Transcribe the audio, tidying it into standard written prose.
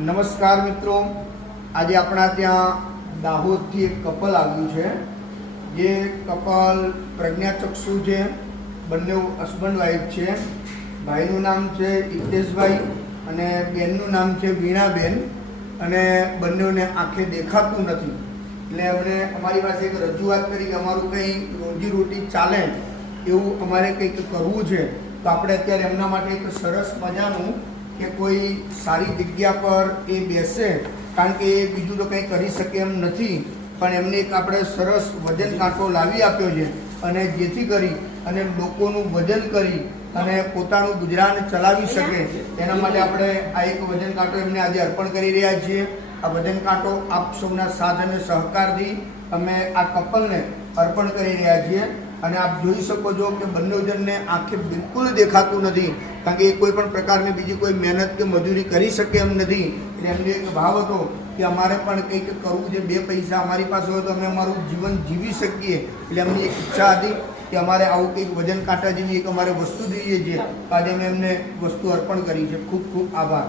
નમસ્કાર મિત્રો, આજે આપણા ત્યાં દાહોદથી એક કપલ આવ્યું છે. જે કપલ પ્રજ્ઞાચક્ષુ છે, બંને હસબન્ડ વાઈફ છે. ભાઈનું નામ છે હિતેશભાઈ અને બેનનું નામ છે વીણાબેન, અને બંનેને આંખે દેખાતું નથી. એટલે એમણે અમારી પાસે એક રજૂઆત કરી કે અમારું કંઈ રોજીરોટી ચાલે એવું અમારે કંઈક કરવું છે. તો આપણે અત્યારે એમના માટે એક સરસ મજાનું કે કોઈ સારી જગ્યા પર એ બેસે, કારણ કે એ બીજું તો કંઈ કરી શકે એમ નથી. પણ એમને એક આપણે સરસ વજન કાંટો લાવી આપ્યો છે, અને જેથી કરી અને લોકોનું વજન કરી અને પોતાનું ગુજરાન ચલાવી શકે એના માટે આપણે આ એક વજન કાંટો એમને આજે અર્પણ કરી રહ્યા છીએ. આ વજન કાંટો આપ સૌના સાથ અને સહકારથી અમે આ કપલને અર્પણ કરી રહ્યા છીએ. અને આપ જોઈ શકો છો કે બંને જણને આંખે બિલકુલ દેખાતું નથી, કારણ કે એ કોઈ પણ પ્રકારની બીજી કોઈ મહેનત કે મજૂરી કરી શકે એમ નથી. એટલે એમને એક ભાવ હતો કે અમારે પણ કંઈક કરવું છે, બે પૈસા અમારી પાસે હોય તો અમે અમારું જીવન જીવી શકીએ. એટલે એમની એક ઈચ્છા હતી કે અમારે આવું કંઈક વજન કાંટા જેવી એક અમારે વસ્તુ જોઈએ છે. આજે અમે એમને વસ્તુ અર્પણ કરી છે. ખૂબ ખૂબ આભાર.